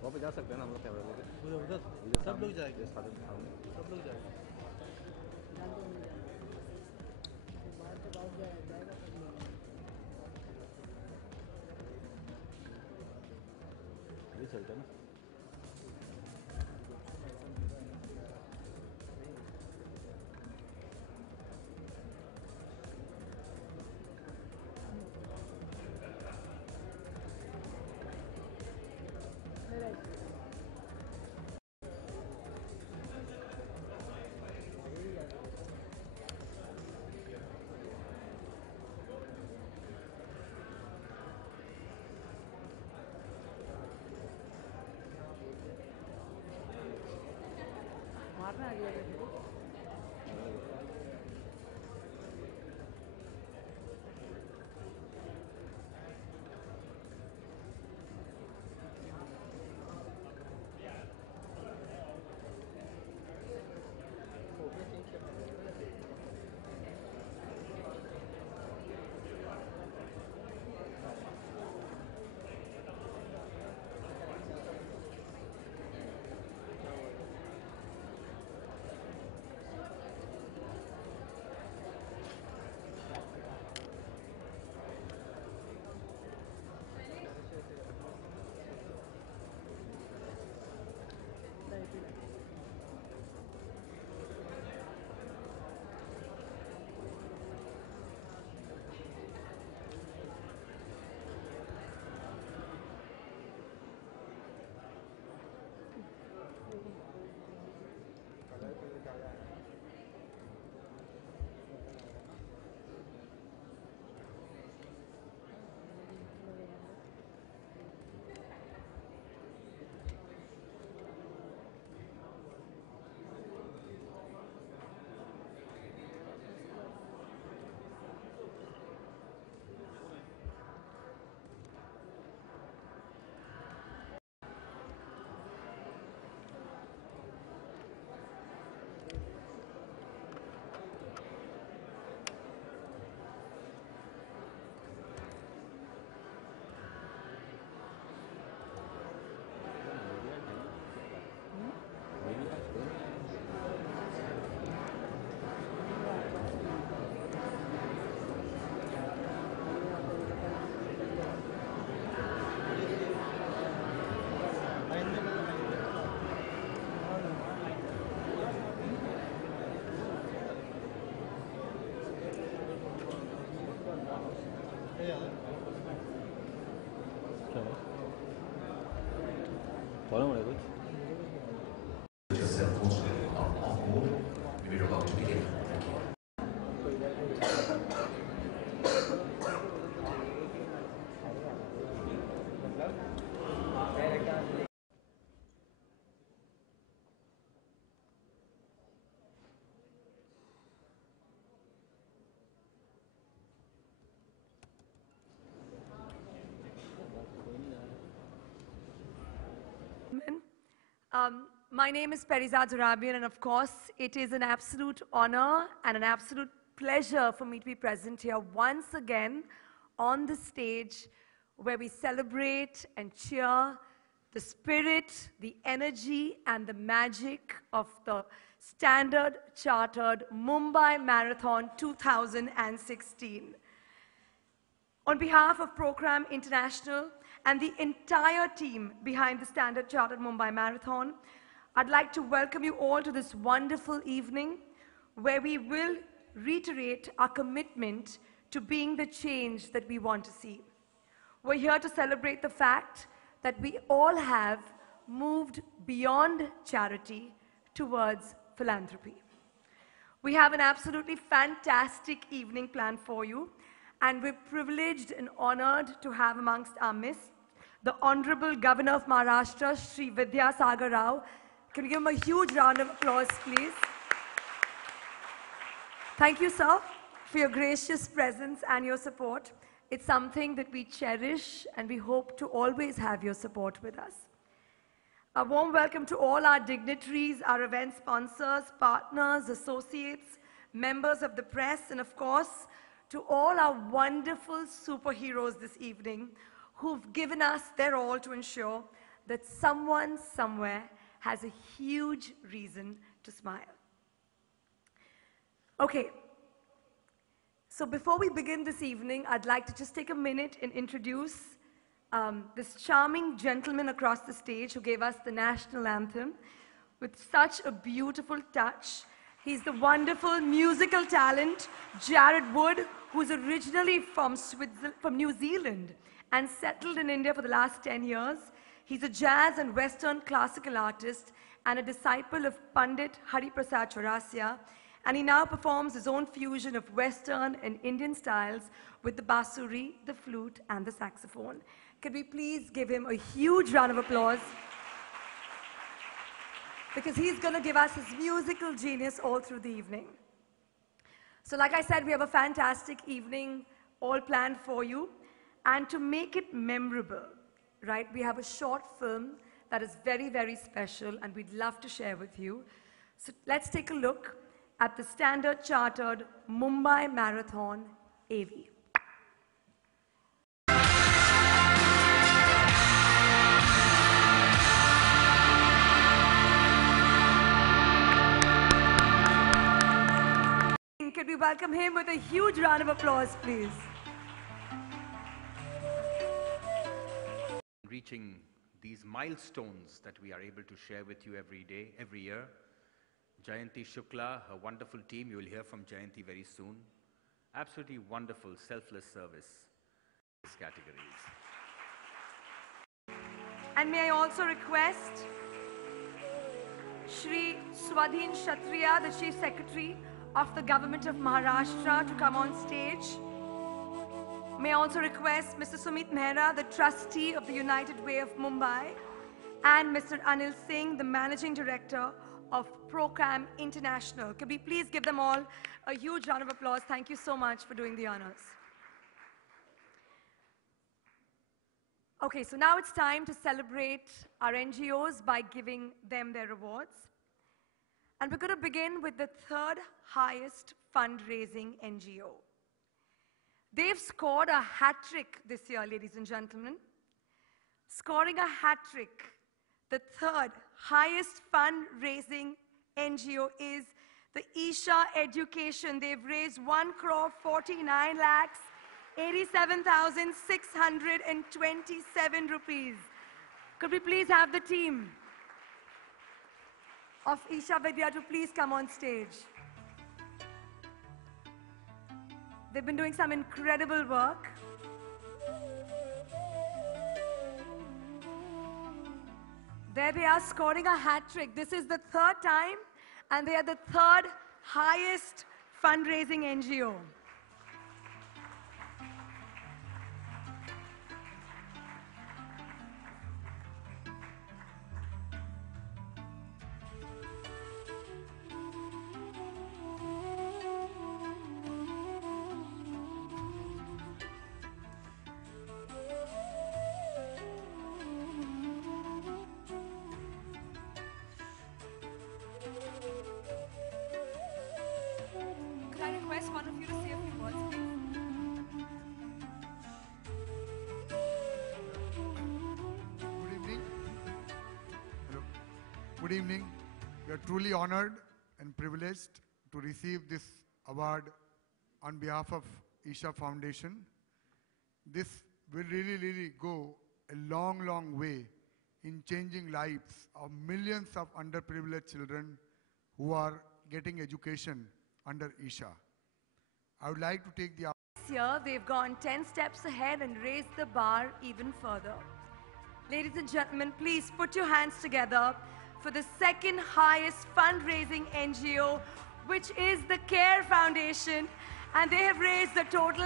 वहाँ पे जा सकते हैं ना हम लोग कैमरा लेके उधर सब लोग जाएंगे सब लोग जाएंगे अभी चलते हैं ना मारना आ गया फॉलो कुछ My name is Perizad Zurabian, and of course, it is an absolute honor and an absolute pleasure for me to be present here once again on the stage where we celebrate and cheer the spirit, the energy, and the magic of the Standard Chartered Mumbai Marathon 2016. On behalf of Program International and the entire team behind the Standard Chartered Mumbai Marathon, I'd like to welcome you all to this wonderful evening where we will reiterate our commitment to being the change that we want to see. We're here to celebrate the fact that we all have moved beyond charity towards philanthropy. We have an absolutely fantastic evening planned for you, and we're privileged and honored to have amongst our midst the Honorable Governor of Maharashtra, Shri Vidyasagar Rao. Can we give him a huge round of applause, please? Thank you, sir, for your gracious presence and your support. It's something that we cherish, and we hope to always have your support with us. A warm welcome to all our dignitaries, our event sponsors, partners, associates, members of the press, and of course, to all our wonderful superheroes this evening who've given us their all to ensure that someone somewhere has a huge reason to smile. Okay, so before we begin this evening, I'd like to just take a minute and introduce this charming gentleman across the stage who gave us the national anthem with such a beautiful touch. He's the wonderful musical talent, Jared Wood, who's originally from New Zealand and settled in India for the last 10 years. He's a jazz and Western classical artist and a disciple of Pandit Hari Prasad Chaurasia, and he now performs his own fusion of Western and Indian styles with the bansuri, the flute, and the saxophone. Could we please give him a huge round of applause? Because he's going to give us his musical genius all through the evening. So like I said, we have a fantastic evening all planned for you. And to make it memorable, right, we have a short film that is very, very special and we'd love to share with you. So let's take a look at the Standard Chartered Mumbai Marathon AV. Could we welcome him with a huge round of applause, please? Reaching these milestones that we are able to share with you every day, every year. Jayanti Shukla, her wonderful team, you will hear from Jayanti very soon. Absolutely wonderful, selfless service in these categories. And may I also request Shri Swadhin Kshatriya, the Chief Secretary of the Government of Maharashtra, to come on stage. May I also request Mr. Sumit Mehra, the Trustee of the United Way of Mumbai, and Mr. Anil Singh, the Managing Director of Procam International. Could we please give them all a huge round of applause? Thank you so much for doing the honors. Okay, so now it's time to celebrate our NGOs by giving them their awards. And we're going to begin with the third highest fundraising NGO. They've scored a hat-trick this year, ladies and gentlemen. Scoring a hat-trick, the third highest fundraising NGO is the Isha Education. They've raised 1,49,87,627 rupees. Could we please have the team of Isha Vidya to please come on stage? They've been doing some incredible work. There they are, scoring a hat-trick. This is the third time, and they are the third highest fundraising NGO. Could I request one of you to say a few words, please? Good evening. Hello. Good evening. We are truly honored and privileged to receive this award on behalf of Isha Foundation. This will really go a long way in changing lives of millions of underprivileged children who are getting education under Isha. I would like to take the This year, they've gone 10 steps ahead and raised the bar even further. Ladies and gentlemen, please put your hands together for the second highest fundraising NGO, which is the CARE Foundation. And they have raised a total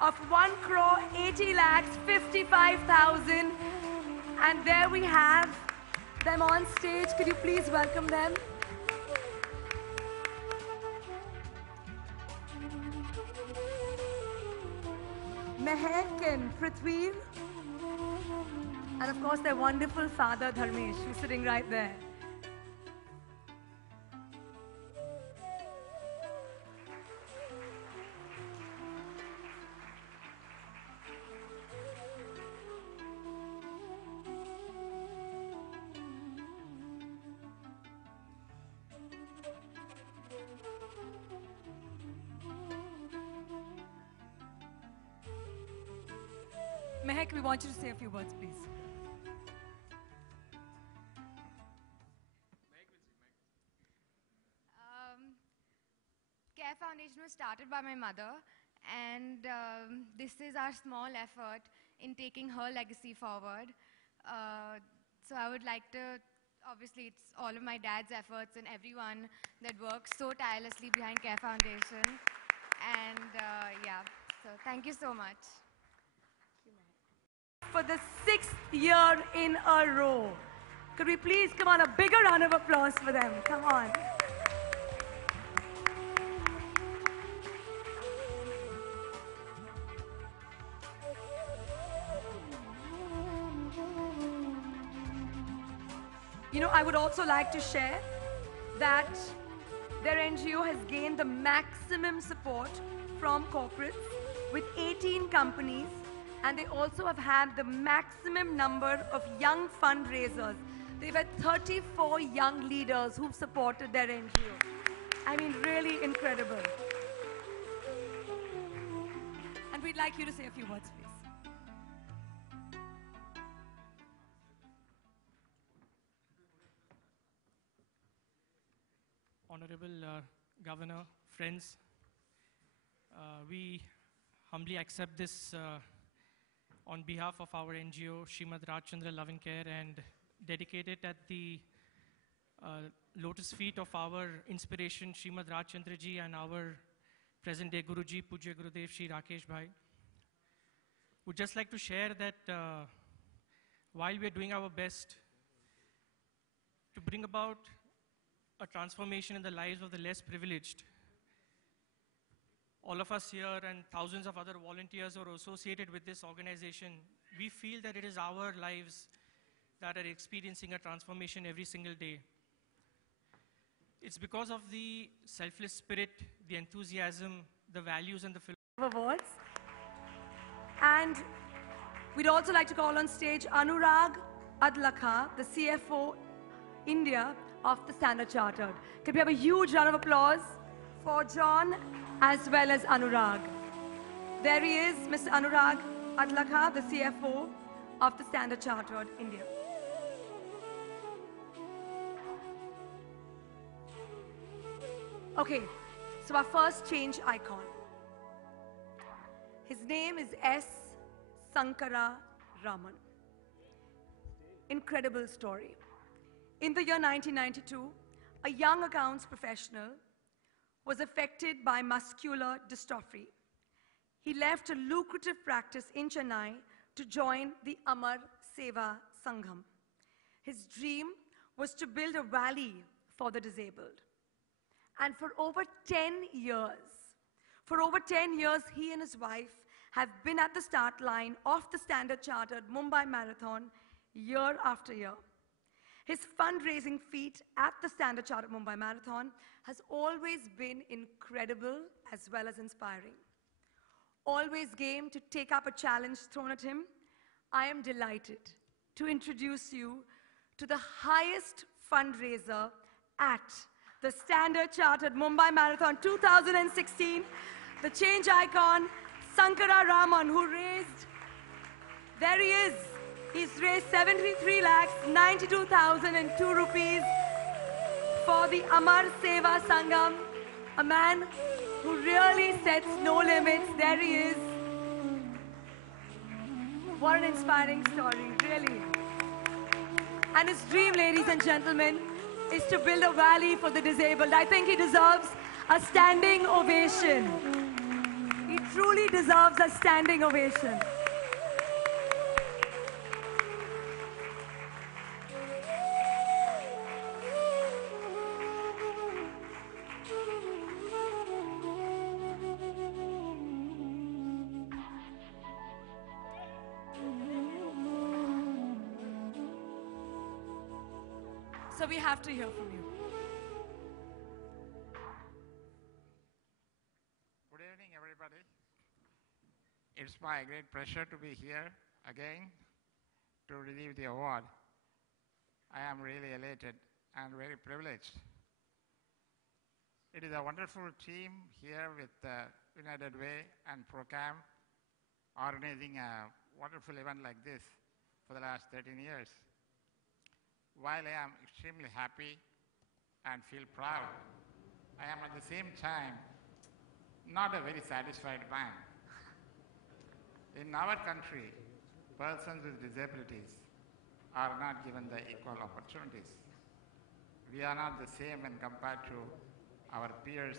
of 1,80,55,000. And there we have them on stage. Could you please welcome them? Mehak and Prithvi, and of course their wonderful father Dharmesh, who's sitting right there. Mehak, we want you to say a few words, please. Care Foundation was started by my mother, and this is our small effort in taking her legacy forward. So I would like to, obviously it's all of my dad's efforts and everyone that works so tirelessly behind Care Foundation. And yeah, so thank you so much. For the 6th year in a row. Could we please come on, a bigger round of applause for them? Come on. You know, I would also like to share that their NGO has gained the maximum support from corporates with 18 companies, and they also have had the maximum number of young fundraisers. They've had 34 young leaders who've supported their NGO. I mean, really incredible. And we'd like you to say a few words, please. Honorable Governor, friends, we humbly accept this on behalf of our NGO, Srimad Rajchandra Love and Care, and dedicate it at the lotus feet of our inspiration, Srimad Rajchandra ji, and our present-day Guruji, Pujya Gurudev Shri Rakesh Bhai. Would just like to share that while we are doing our best to bring about a transformation in the lives of the less privileged, all of us here and thousands of other volunteers who are associated with this organization, we feel that it is our lives that are experiencing a transformation every single day. It's because of the selfless spirit, the enthusiasm, the values, and the philosophy. Awards. And we'd also like to call on stage Anurag Adlakha, the CFO India of the Standard Chartered. Can we have a huge round of applause for John as well as Anurag? There he is, Mr. Anurag Adlakha, the CFO of the Standard Chartered India. Okay, so our first change icon. His name is S. Sankara Raman. Incredible story. In the year 1992, a young accounts professional was affected by muscular dystrophy. He left a lucrative practice in Chennai to join the Amar Seva Sangham. His dream was to build a valley for the disabled. And for over 10 years, he and his wife have been at the start line of the Standard Chartered Mumbai Marathon year after year. His fundraising feat at the Standard Chartered Mumbai Marathon has always been incredible as well as inspiring. Always game to take up a challenge thrown at him, I am delighted to introduce you to the highest fundraiser at the Standard Chartered Mumbai Marathon 2016, the change icon, Sankara Raman, who raised, there he is, he's raised 73,92,002 rupees for the Amar Seva Sangham, a man who really sets no limits. There he is. What an inspiring story, really. And his dream, ladies and gentlemen, is to build a valley for the disabled. I think he deserves a standing ovation. He truly deserves a standing ovation. So we have to hear from you. Good evening, everybody. It's my great pleasure to be here again to receive the award. I am really elated and very privileged. It is a wonderful team here with United Way and Procam organizing a wonderful event like this for the last 13 years. While I am extremely happy and feel proud, I am at the same time not a very satisfied man. In our country, persons with disabilities are not given the equal opportunities. We are not the same when compared to our peers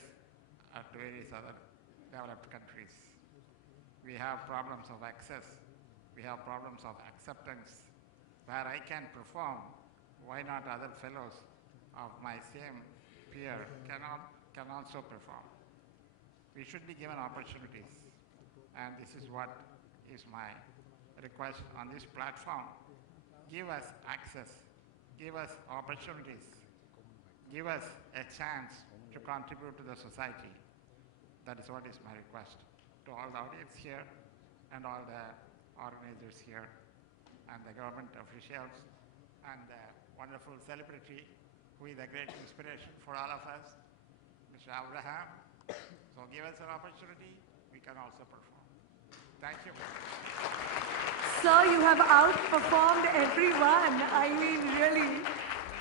at various other developed countries. We have problems of access. We have problems of acceptance. Where I can perform, why not other fellows of my same peer can also perform? We should be given opportunities, and this is what is my request on this platform. Give us access, give us opportunities, give us a chance to contribute to the society. That is what is my request to all the audience here and all the organizers here and the government officials and the wonderful celebrity who is a great inspiration for all of us, Mr. Abraham. So give us an opportunity, we can also perform. Thank you. Sir, you have outperformed everyone. I mean, really,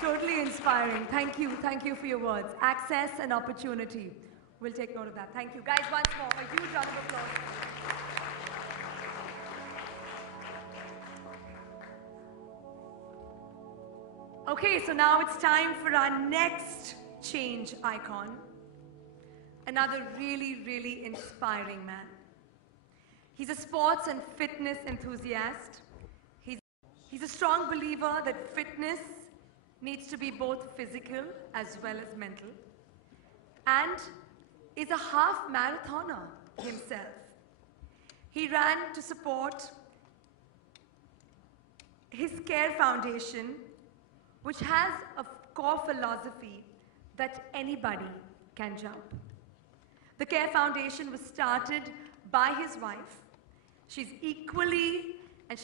totally inspiring. Thank you for your words. Access and opportunity. We'll take note of that. Thank you. Guys, once more, a huge round of applause. Okay, so now it's time for our next change icon. Another really, really inspiring man. He's a sports and fitness enthusiast. He's a strong believer that fitness needs to be both physical as well as mental, and is a half marathoner himself. He ran to support his CARE Foundation, which has a core philosophy that anybody can jump. The CARE Foundation was started by his wife. She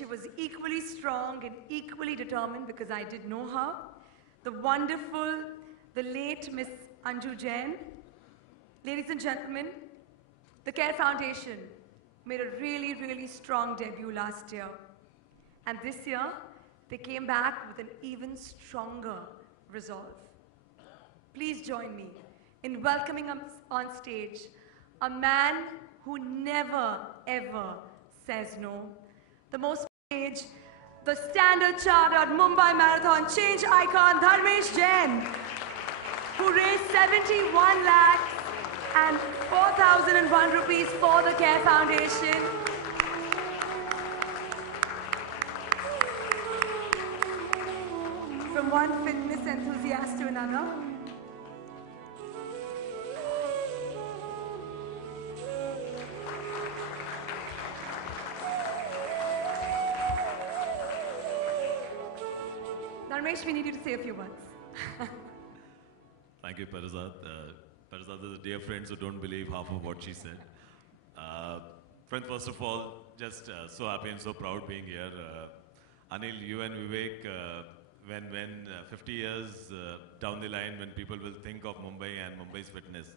was equally strong and equally determined, because I did know her. The late Miss Anju Jain. Ladies and gentlemen, the CARE Foundation made a really, really strong debut last year. And this year, they came back with an even stronger resolve. Please join me in welcoming on stage a man who never, ever says no. The most stage, the Standard Chartered Mumbai Marathon change icon Dharmesh Jain, who raised 71 lakhs and 4,001 rupees for the CARE Foundation. From one fitness enthusiast to another. Dharmesh, we need you to say a few words. Thank you, Parizad. Parizad is a dear friend, so don't believe half of what she said. Friend, first of all, just so happy and so proud being here. Anil, you and Vivek, when 50 years down the line, when people will think of Mumbai and Mumbai's fitness,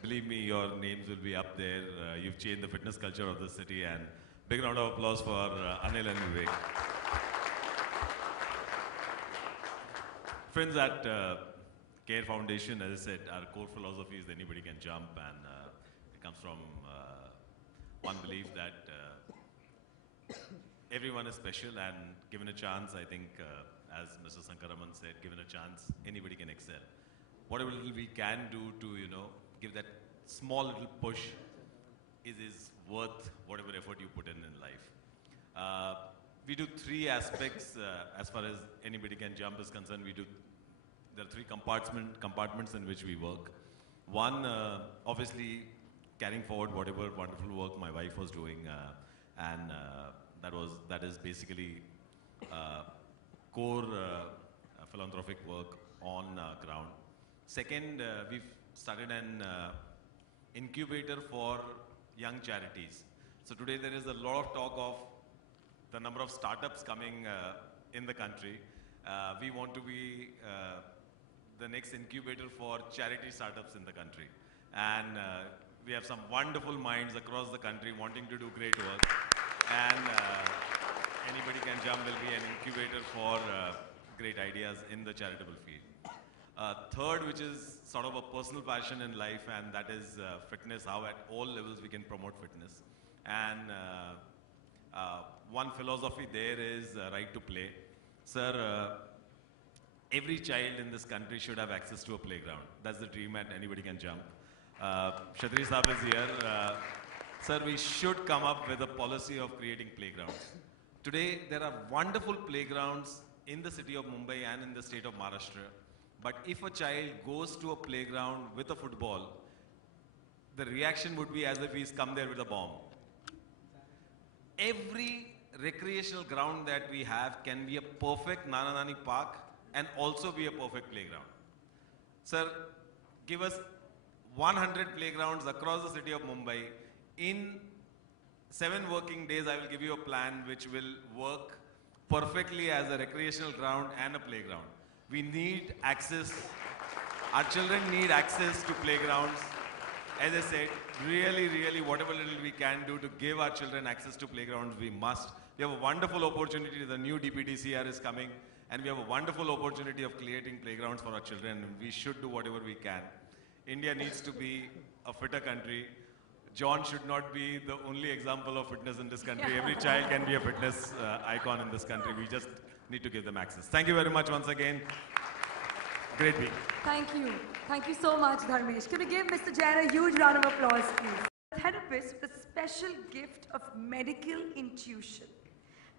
believe me, your names will be up there. You've changed the fitness culture of the city, and big round of applause for Anil and Vivek. Friends, at CARE Foundation, as I said, our core philosophy is anybody can jump, and it comes from one belief that everyone is special, and given a chance, I think, as Mr. Sankaraman said, given a chance, anybody can excel. Whatever little we can do to, give that small little push is worth whatever effort you put in life. We do three aspects as far as anybody can jump is concerned. There are three compartments in which we work. One, obviously, carrying forward whatever wonderful work my wife was doing, and that is basically core philanthropic work on ground. Second, we've started an incubator for young charities. So today there is a lot of talk of the number of startups coming in the country. We want to be the next incubator for charity startups in the country. And we have some wonderful minds across the country wanting to do great work. And Anybody Can Jump will be an incubator for great ideas in the charitable field. Third, which is sort of a personal passion in life, and that is fitness, how at all levels we can promote fitness. And one philosophy there is right to play. Sir, every child in this country should have access to a playground. That's the dream at Anybody Can Jump. Shatri Saab is here. Sir, we should come up with a policy of creating playgrounds. Today, there are wonderful playgrounds in the city of Mumbai and in the state of Maharashtra. But if a child goes to a playground with a football, the reaction would be as if he's come there with a bomb. Every recreational ground that we have can be a perfect Nana Nani park and also be a perfect playground. Sir, give us 100 playgrounds across the city of Mumbai. In 7 working days, I will give you a plan which will work perfectly as a recreational ground and a playground. We need access. Our children need access to playgrounds. As I said, really, really, whatever little we can do to give our children access to playgrounds, we must. We have a wonderful opportunity. The new DPTCR is coming, and we have a wonderful opportunity of creating playgrounds for our children. We should do whatever we can. India needs to be a fitter country. John should not be the only example of fitness in this country. Every child can be a fitness icon in this country. We just need to give them access. Thank you very much once again. Great being. Thank you. Thank you so much, Dharmesh. Can we give Mr. Jain a huge round of applause, please? A therapist with a special gift of medical intuition,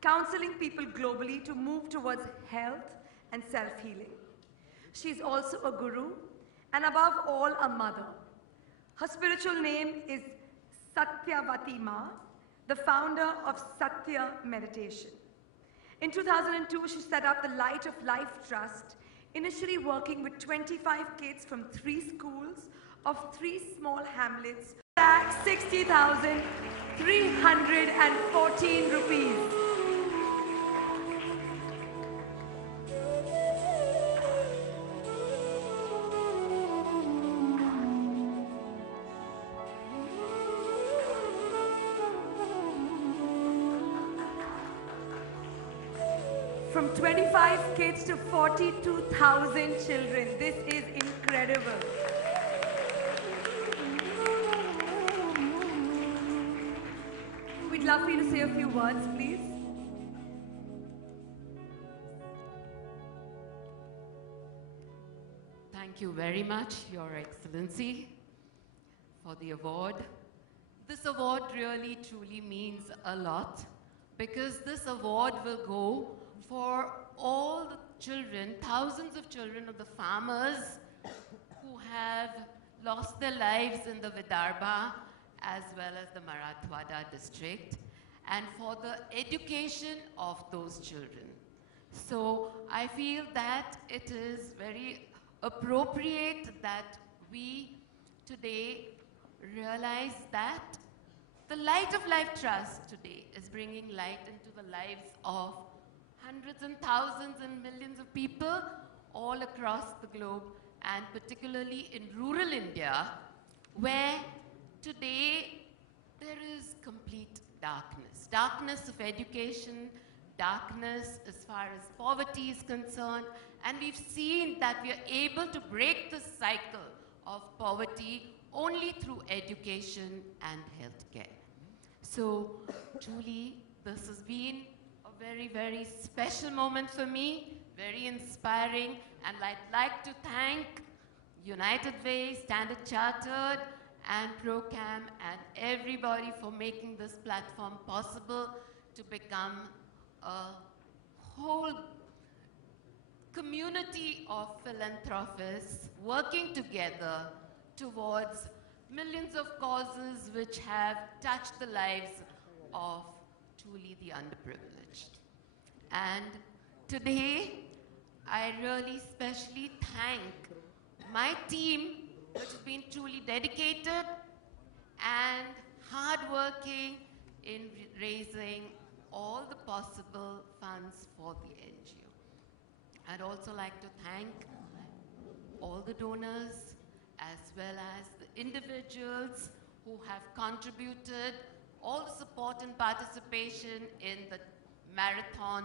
counseling people globally to move towards health and self-healing. She is also a guru and above all a mother. Her spiritual name is Satyavati Ma, the founder of Satya Meditation. In 2002, she set up the Light of Life Trust, initially working with 25 kids from 3 schools of 3 small hamlets at 60,314 rupees. From 25 kids to 42,000 children. This is incredible. We'd love for you to say a few words, please. Thank you very much, Your Excellency, for the award. This award really, truly means a lot because this award will go for all the children, thousands of children of the farmers who have lost their lives in the Vidarbha as well as the Marathwada district, and for the education of those children. So I feel that it is very appropriate that we today realize that the Light of Life Trust today is bringing light into the lives of hundreds and thousands and millions of people all across the globe, and particularly in rural India, where today there is complete darkness. Darkness of education, darkness as far as poverty is concerned, and we've seen that we are able to break the cycle of poverty only through education and healthcare. So truly, this has been very, very special moment for me, very inspiring, and I'd like to thank United Way, Standard Chartered, and ProCam, and everybody for making this platform possible to become a whole community of philanthropists working together towards millions of causes which have touched the lives of truly the underprivileged. And today, I really specially thank my team, which has been truly dedicated and hardworking in raising all the possible funds for the NGO. I'd also like to thank all the donors as well as the individuals who have contributed all the support and participation in the marathon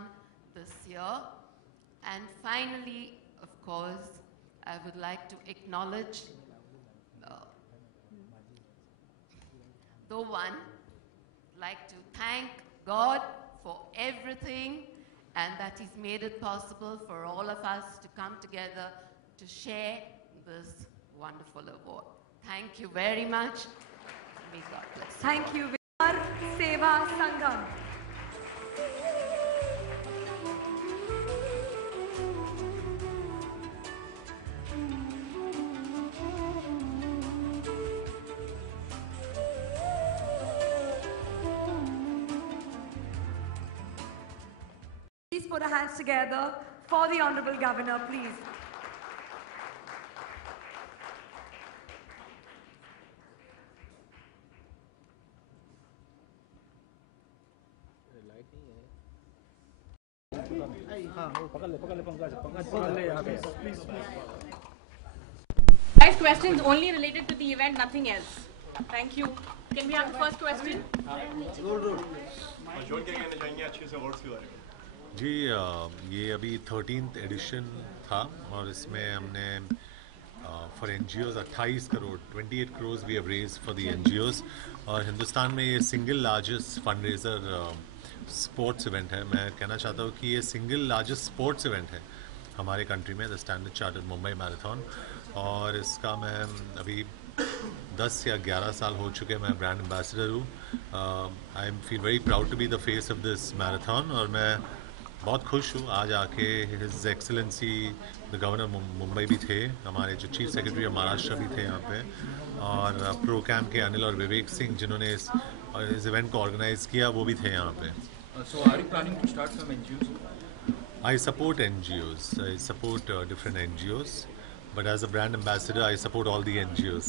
this year. And finally, of course, I would like to acknowledge the one, like to thank God for everything and that He's made it possible for all of us to come together to share this wonderful award. Thank you very much. May God bless you. Thank you. Seva Sangam. Please put our hands together for the Honorable Governor, please. Guys, questions only related to the event, nothing else. Thank you. Can we have the first question? जी ये अभी 13th addition था और इसमें हमने for NGOs 28 crore 28 crore we have raise for the NGOs और हिंदुस्तान में ये single largest fund raiser sports event है. मैं कहना चाहता हूँ कि ये सिंगल लार्जेस्ट स्पोर्ट्स इवेंट है हमारे कंट्री में, the standard chartered Mumbai marathon. और इसका मैं अभी 10 या 11 साल हो चुके हैं, मैं ब्रांड एम्बेसडर हूँ. I am feel very proud to be the face of this marathon और मैं बहुत खुश हूँ. आज आके his excellency the governor Mumbai भी थे, हमारे जो चीफ सेक्रेटरी ऑफ महाराष्ट्र भी थे यहाँ पे, और प्रो कैम के अनिल और विवेक सिंह जिन्होंने इस इवेंट को ऑर्गेनाइज किया वो भी थे यहाँ पे. So are you planning to start some NGOs? I support NGOs. I support different NGOs. But as a brand ambassador, I support all the NGOs.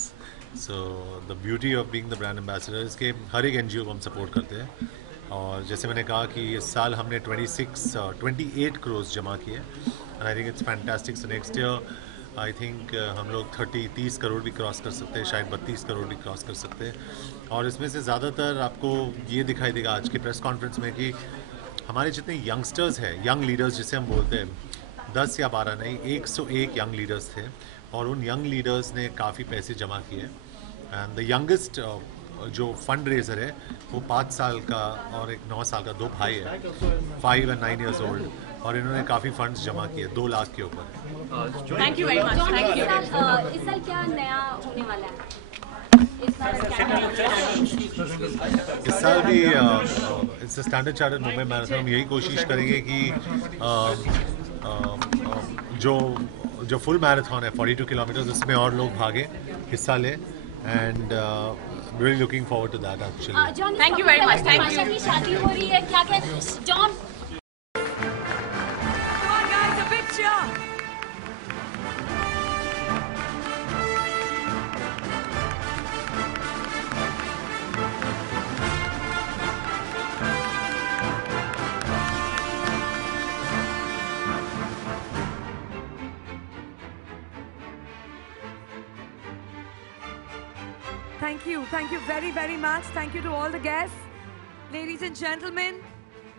So the beauty of being the brand ambassador is कि हर एक NGO को हम support करते हैं. और जैसे मैंने कहा कि इस साल हमने 28 करोड़ जमा किए. And I think it's fantastic. So next year, I think हम लोग 30 करोड़ भी क्रॉस कर सकते हैं, शायद 32 करोड़ भी क्रॉस कर सकते हैं. और इसमें से ज़्यादातर आपको ये दिखाई देगा आज की प्रेस कॉन्फ्रेंस में कि हमारे जितने यंगस्टर्स हैं, यंग लीडर्स जिसे हम बोलते हैं, 10 या 12 नहीं, 101 यंग लीडर्स थे और उन यंग लीडर्स ने काफ़ी पैसे जमा किए. एंड द यंगेस्ट जो फंड रेजर है वो 5 साल का और एक 9 साल का, 2 भाई है, 5 and 9 years old, और इन्होंने काफ़ी फंड्स जमा किए 2 लाख के ऊपर. Thank you very much. Thank you. इस साल क्या नया होने वाला है? इस साल भी it's standard chartered Mumbai marathon हम यही कोशिश करेंगे कि जो फुल मैराथन है 42 किलोमीटर उसमें और लोग भागे, हिस्सा ले. And really looking forward to that actually. Thank you very much. Thank you. शादी हो रही है क्या क्या John. Come on guys, a big cheer. Thank you very, very much. Thank you to all the guests. Ladies and gentlemen,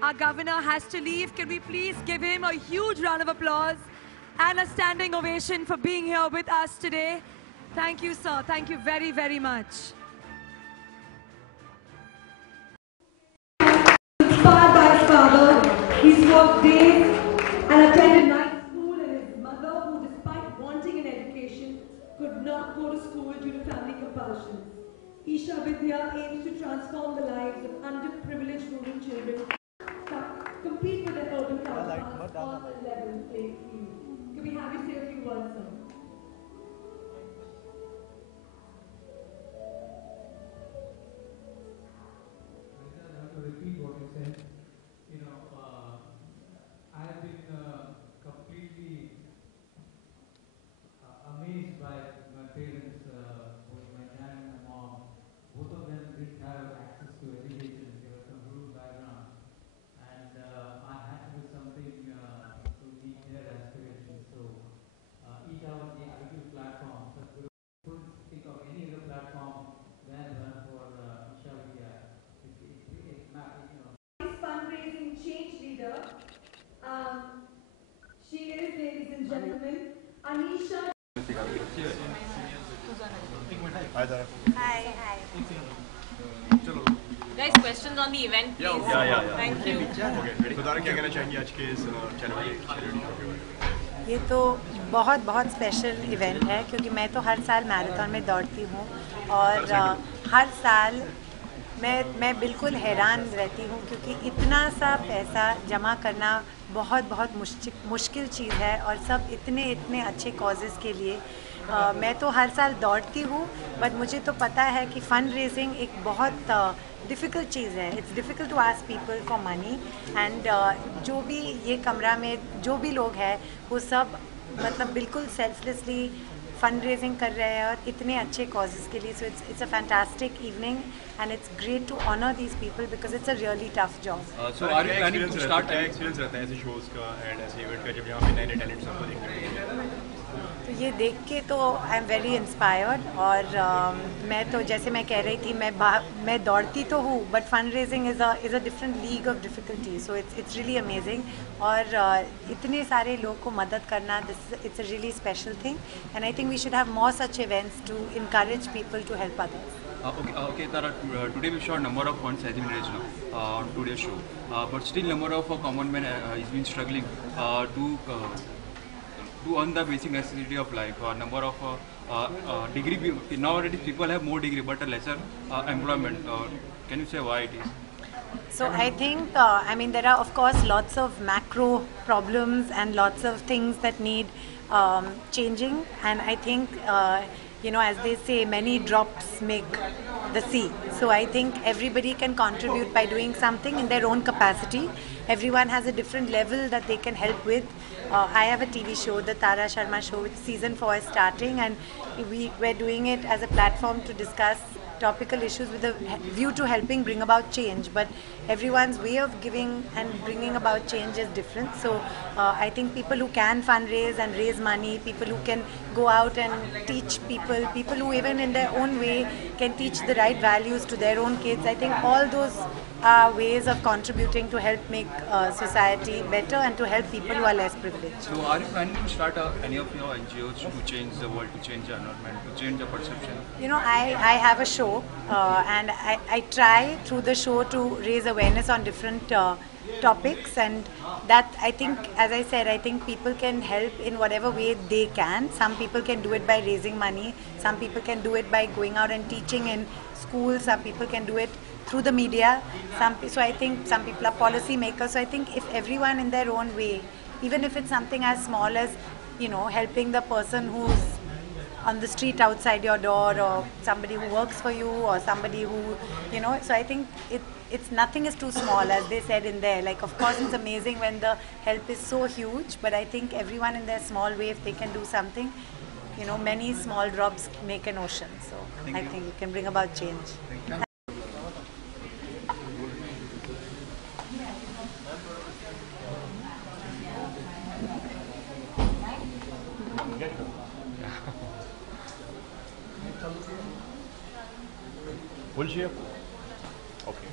our governor has to leave. Can we please give him a huge round of applause and a standing ovation for being here with us today. Thank you, sir. Thank you very, very much. Inspired by his father, he's worked days and attended night school, and his mother, who despite wanting an education, could not go to school due to family compulsions. Isha Vidya aims to transform the lives of underprivileged rural children, compete with their urban counterparts on a level playing field. Can we have you say a few words, sir? To repeat what you said, I have been completely amazed by my parents, both my dad and my mom. Both of them didn't have access to education. They were from rural background, and I had to do something to meet their aspirations. So each out the ideal platform. So we couldn't think of any other platform than for Isha Vidya. Fundraising change leadership. Hi. Guys, questions on the event, please. Thank you. Okay, so तारा क्या कहना चाहेंगे आज के इस channel के ये तो बहुत बहुत स्पेशल इवेंट है क्योंकि मैं तो हर साल मैराथन में दौड़ती हूँ और हर साल मैं बिल्कुल हैरान रहती हूँ क्योंकि इतना सा पैसा जमा करना बहुत बहुत मुश्किल चीज़ है और सब इतने अच्छे कॉजेज़ के लिए मैं तो हर साल दौड़ती हूँ बट मुझे तो पता है कि फंड रेजिंग एक बहुत डिफ़िकल्ट चीज़ है. It's difficult to ask people for money and जो भी ये कमरा में जो भी लोग हैं वो सब मतलब बिल्कुल सेल्फलेसली फंड रेजिंग कर रहे हैं और इतने अच्छे कॉजेज़ के लिए. So it's a fantastic evening and it's great to honour these people because it's a really tough job. So are you planning to start experience रहता है ऐसे शोज़ का एंड ऐसे इवेंट का जब यहाँ पे नए टैलेंट्स आपको देखने को मिलते हैं? तो ये देख के तो आई एम वेरी इंस्पायर्ड और मैं तो जैसे मैं कह रही थी मैं दौड़ती तो हूँ but fund raising is a different league of difficulty. So it's really amazing और इतने सारे लोग को मदद करना it's a really special thing and I think we should have more such events to encourage people to help others. Okay, Tara, today we saw a number of funds has been raised now on today's show, but still number of common men has been struggling to earn the basic necessity of life. A number of degree, nowadays people have more degree but a lesser employment. Can you say why it is? So I think, there are of course lots of macro problems and lots of things that need changing and I think, as they say, many drops make the sea. So I think everybody can contribute by doing something in their own capacity. Everyone has a different level that they can help with. I have a TV show, the Sharma show, which season 4 is starting and we're doing it as a platform to discuss topical issues with a view to helping bring about change, but everyone's way of giving and bringing about change is different. So I think people who can fundraise and raise money, people who can go out and teach people who even in their own way can teach the right values to their own kids, I think all those are ways of contributing to help make society better and to help people who are less privileged. So are you planning to start any of your NGOs to change the world, to change the environment, to change the perception? I have a show and I try through the show to raise awareness on different topics and that I think, as I said, I think people can help in whatever way they can. Some people can do it by raising money, some people can do it by going out and teaching in schools, some people can do it through the media. So I think some people are policy makers. So I think if everyone in their own way, even if it's something as small as, helping the person who's on the street outside your door or somebody who works for you or somebody who, so I think it's nothing is too small, as they said in there. Like, of course, it's amazing when the help is so huge, but I think everyone in their small way, if they can do something, many small drops make an ocean. So I think you can bring about change. Will she have? Okay.